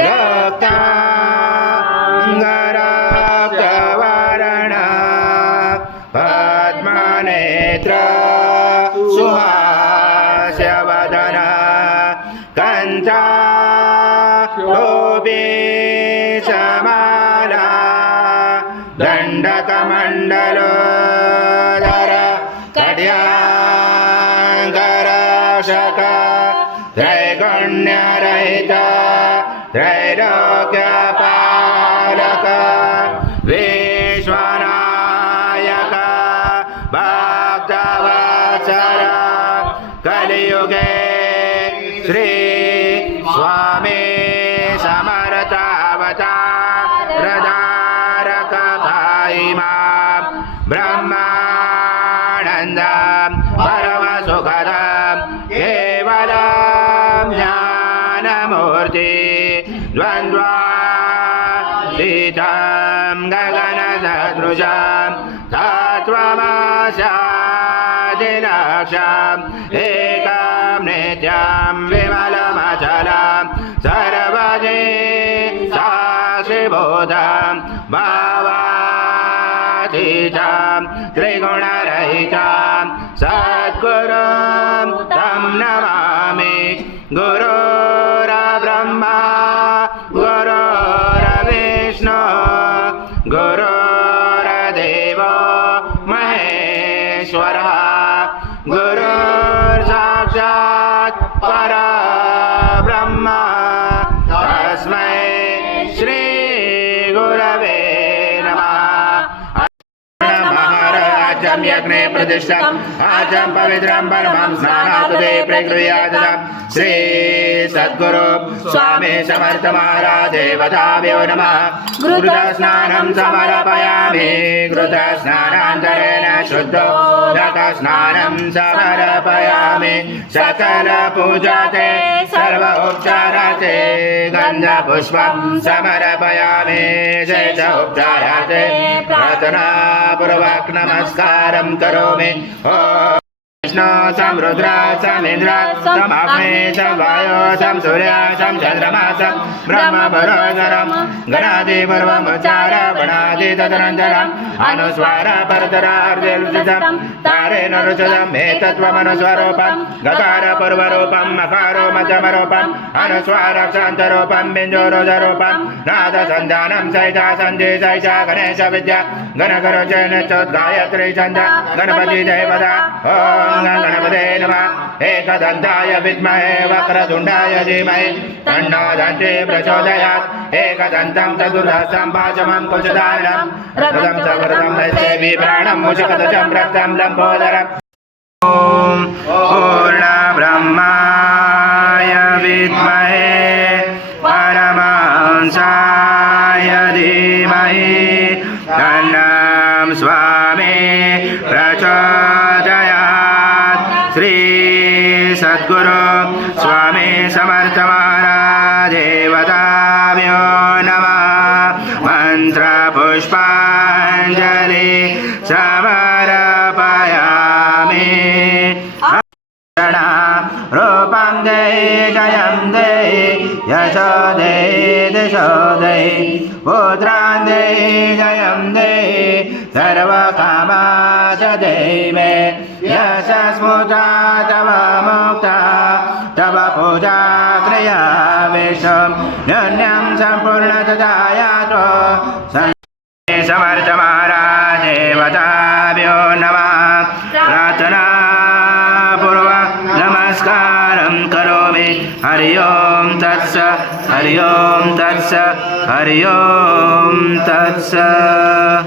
रक्तांगरक्तवर्ण पद्मनेत्र सुहास्यवदन कञ्चाशोभि समाला दण्डकमण्डलोदर कड्याङ्गरशक त्रैगुण्यरहित त्रैलोक्यपालक विश्वनायक भक्तवत्सल कलियुगे श्री स्वामी समर्थावतारधारक भाई मां ब्रह्मानन्दं परमसुखदं केवलं ज्ञानमूर्ति द्वन्द्वातीतं गगनसदृशं तत्त्वमस्यादिलक्ष्यम् एकं नित्यं विमलमचलं सर्वदे साक्षिभूतं भावातीतं त्रिगुणरहितं सद्गुरुं तं नमामि गुरुर्ब्रह्मा गुरुर्विष्णु गुरुर्देवो महेश्वरः गुरुर्साक्षात् परब्रह्म तस्मै श्री गुरवे नमः। महाराजं यज्ञे प्रतिष्ठम् आजं पवित्रं परमं स्नानादुदे प्रगृह्यादं श्री सद्गुरु स्वामी समर्थ महाराज देवताभ्यो नमः। घृतस्नानं समर्पयामि घृतस्नानान्तरेण शुद्धो घृतस्नानं समर्पयामि सकल पूजाते सर्व उपचाराते गन्धपुष्पं समर्पयामि शेष उपचाराते प्रार्थना पूर्वक नमस्कारं करोमि। विष्णु सं रुद्र सं इंद्र सं अग्नि सं वायो सं सूर्य सं चंद्रमा सं ब्रह्म बरोदरं गणादिपूर्वमुच्चार गणादि तदनन्तरम् अनुस्वार परतरार्धेलुचितं तारेण रुचितम् एतत्त्वमनुस्वरूपं गकार पूर्वरूपं मकारो मध्यमरूपं अनुस्वारक्षान्तरूपं बिन्दुरुजरूपं नादसन्धानं सहिता सन्धि सहिता गणेश विद्या गणगरुचेन गायत्री छन्द गणपति देवता ॐ गणपते नमः। एकदन्ताय विद्महे वक्रतुण्डाय धीमहि तन्नो दन्ती प्रचोदयात्। एकदन्तं चतुर्हस्तं पाशमं कुशधारणं रथं सवरतं नैसेवि प्राणं मूषकध्वजं रक्तं लम्बोदरम्। ॐ पूर्णब्रह्माय विद्महे परमहंसाय धीमहि तन्नं स्वामी प्रचोदयात्। श्री सद्गुरु स्वामी समर्थ महाराज देवताभ्यो नमः। मन्त्रपुष्पाञ्जलि समर्पयामि। रूपं देहि जयं देहि यशो देहि दिशो देहि पुत्रान् देहि जयं देहि सर्वकामाच देहि मे। यशस्मुता तव मुक्ता तव पूजा क्रिया विश्वं न्यून्यं सम्पूर्णतयातो समर्थ महाराज देवताभ्यो नमः। प्रार्थना पूर्वक नमस्कारं करोमि। हरि ओं तत्सत् हरि ओं तत्सत् हरि ओं तत्सत्।